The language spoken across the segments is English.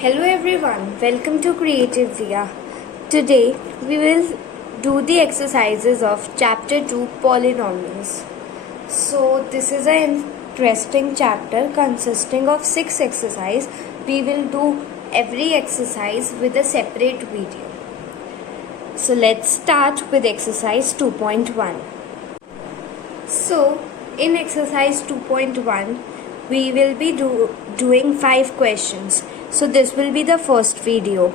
Hello everyone, welcome to Creative Via. Today we will do the exercises of chapter 2 polynomials. So this is an interesting chapter consisting of 6 exercises. We will do every exercise with a separate video. So let's start with exercise 2.1. So in exercise 2.1 we will be doing 5 questions. So this will be the first video.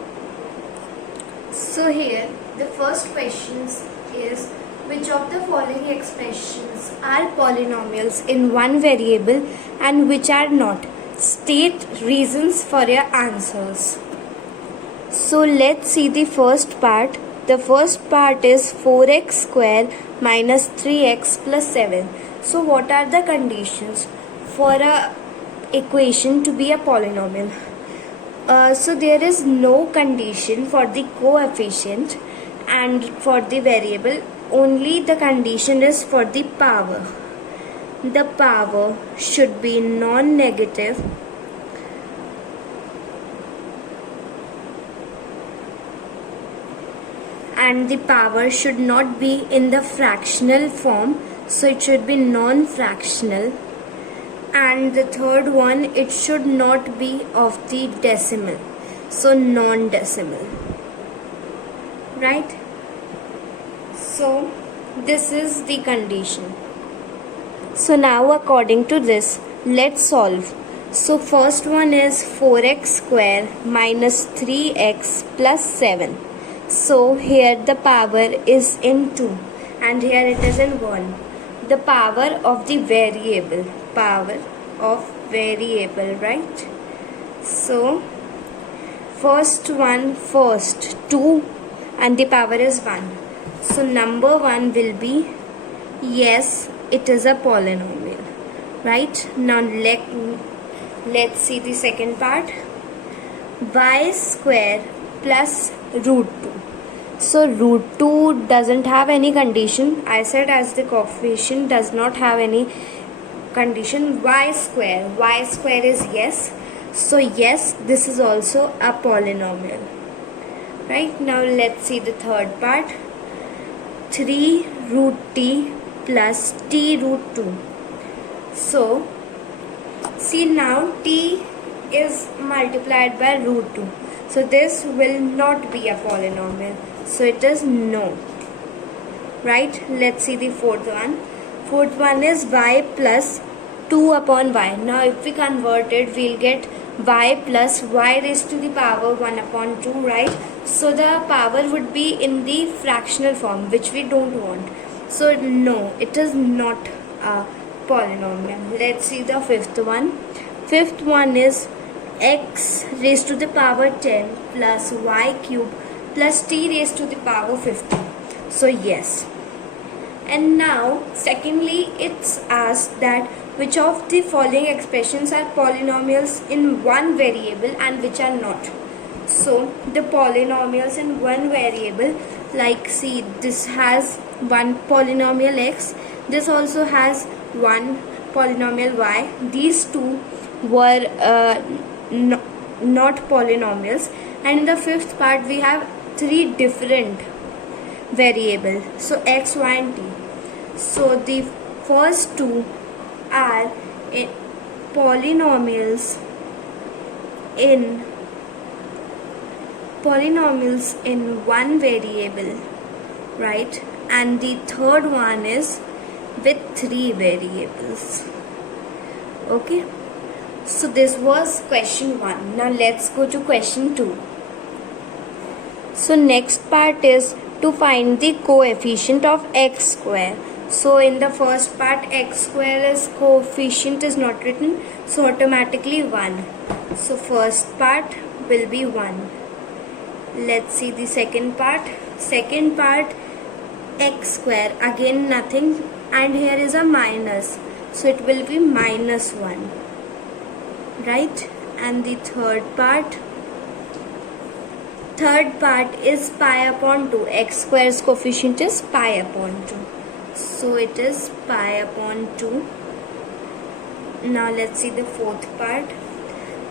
So here the first questions is, which of the following expressions are polynomials in one variable and which are not? State reasons for your answers. So let's see the first part. The first part is 4x square minus 3x plus 7. So what are the conditions for a equation to be a polynomial? So there is no condition for the coefficient and for the variable. Only the condition is for the power. The power should be non-negative and the power should not be in the fractional form, so it should be non-fractional. And the third one, it should not be of the decimal, so non-decimal, right? So this is the condition. So now according to this, let's solve. So first one is 4x square minus 3x plus 7. So here the power is in 2 and here it is in 1. The power of the variable, right? So first 2 and the power is 1. So number 1 will be, yes, it is a polynomial, right? Now let's see the second part. Y square plus root 2. So root 2 doesn't have any condition. I said as the coefficient does not have any condition. Y square is yes. So yes, this is also a polynomial, right? Now let's see the third part. 3 root t plus t root 2. So see, now t is multiplied by root 2. So this will not be a polynomial. So it is no, right? Let's see the fourth one. Fourth one is y plus 2 upon y. Now if we convert it, we'll get y plus y raised to the power 1 upon 2, right? So the power would be in the fractional form, which we don't want. So no, it is not a polynomial. Let's see the fifth one. Fifth one is x raised to the power 10 plus y cube plus t raised to the power 50. So yes. And now secondly, it's asked that which of the following expressions are polynomials in one variable and which are not. So the polynomials in one variable, like see, this has one polynomial x, this also has one polynomial y. These two were not polynomials, and in the fifth part we have 3 different variables, so x, y and t. So the first 2 are polynomials in one variable, right? And the third one is with 3 variables. Okay, so this was question 1. Now let's go to question 2. So next part is to find the coefficient of x square. So in the first part, x square is coefficient is not written, so automatically 1. So first part will be 1. Let's see the second part. Second part, x square, again nothing, and here is a minus, so it will be minus 1, right? And the third part is pi upon 2. X square's coefficient is pi upon 2, so it is pi upon 2. Now let's see the fourth part.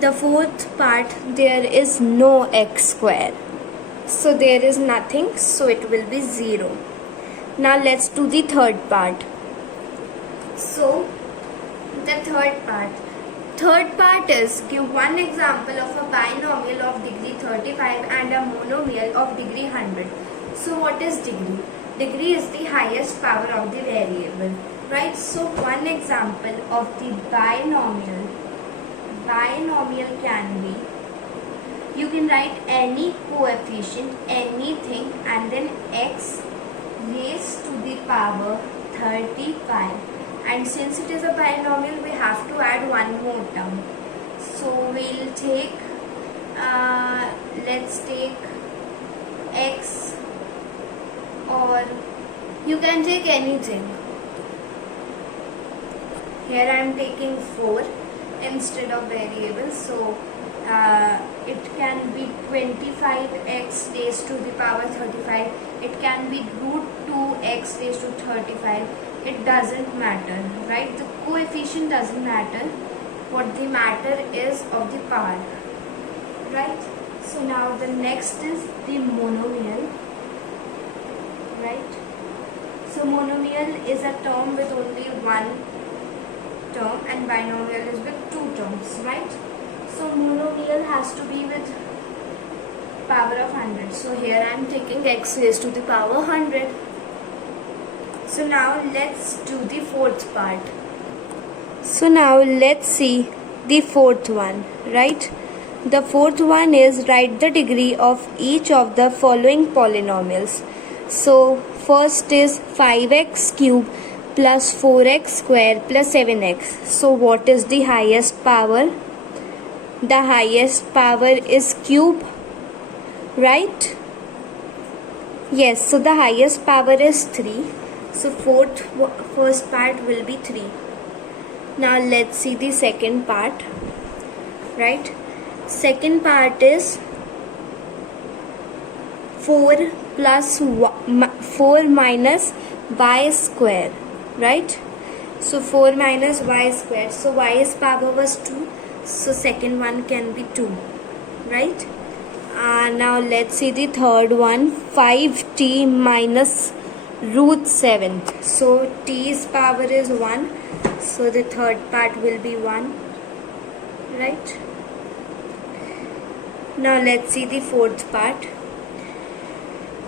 The fourth part, there is no x square. So there is nothing, so it will be 0. Now let's do the third part. So the third part is give one example of a binomial of degree 35 and a monomial of degree 100. So what is degree? Degree is the highest power of the variable, right? So one example of the binomial can be, you can write any coefficient, anything, and then x raised to the power 35. And since it is a binomial, we have to add one more term. So we'll take, let's take x, or you can take anything. Here I am taking 4 instead of variable. So it can be 25x raised to the power 35. It can be root 2x raised to 35. It doesn't matter, right? The coefficient doesn't matter. What the matter is of the power, right? So now the next is the monomial, right? So monomial is a term with only one term and binomial is with two terms, right? So monomial has to be with power of 100. So here I am taking x raised to the power 100. So now let's do the fourth part. So now let's see the fourth one, right? The fourth one is write the degree of each of the following polynomials. So first is 5x cube plus 4x square plus 7x. So what is the highest power? The highest power is cube, right? Yes, so the highest power is 3. So first part will be 3. Now let's see the second part, right? Second part is 4 minus y square, right? So 4 minus y square. So y's power was 2. So second one can be 2, right? Now let's see the third one, 5t minus root 7. So t's power is 1. So the third part will be 1, right? Now let's see the fourth part.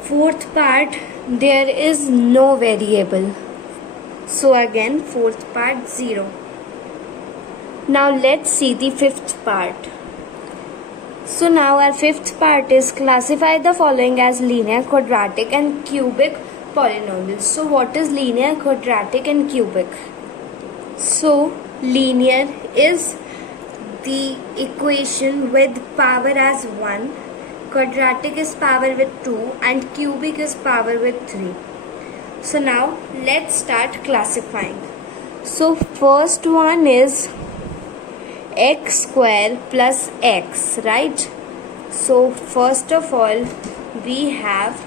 Fourth part, there is no variable. So again, fourth part 0. Now let's see the fifth part. So now our fifth part is classify the following as linear, quadratic and cubic polynomials. So what is linear, quadratic and cubic? So linear is the equation with power as 1, quadratic is power with 2 and cubic is power with 3. So now let's start classifying. So first one is x square plus x, right? So first of all we have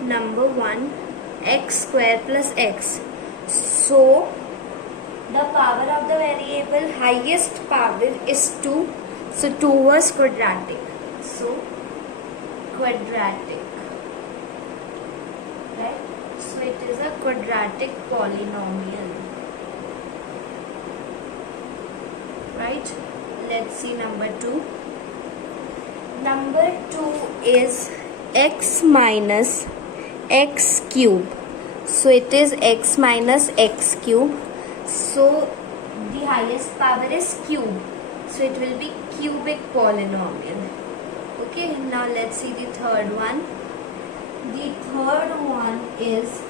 number 1, x square plus x. So the power of the variable highest power is 2. So 2 was quadratic. So quadratic, right? So it is a quadratic polynomial, right? Let's see number 2. Number 2 is x minus x cube. So it is x minus x cube. So the highest power is cube. So it will be cubic polynomial. Okay, now let's see the third one. The third one is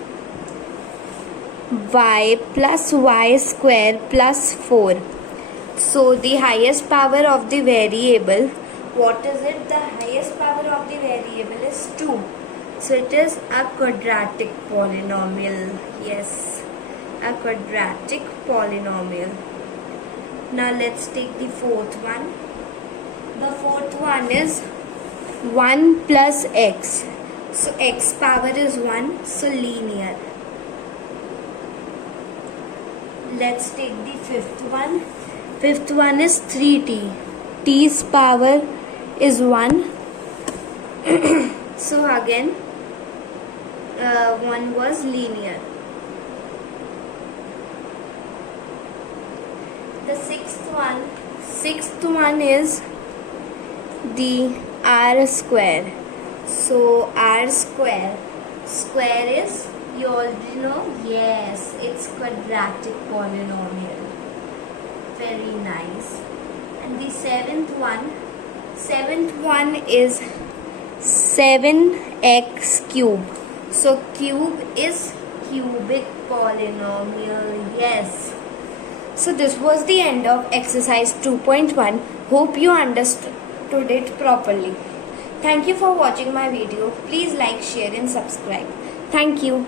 y plus y square plus 4. So the highest power of the variable, what is it? The highest power of the variable is 2. So it is a quadratic polynomial. Yes, a quadratic polynomial. Now let's take the fourth one. The fourth one is 1 plus x. So x power is 1, so linear. Let's take the fifth one. Fifth one is 3t. t's power is 1. So again, one was linear. The sixth one is the r square. So r square is, you already know, yes, it's quadratic polynomial. Very nice. And the seventh one is 7x cube. So cube is cubic polynomial. Yes. So this was the end of exercise 2.1. Hope you understood it properly. Thank you for watching my video. Please like, share and subscribe. Thank you.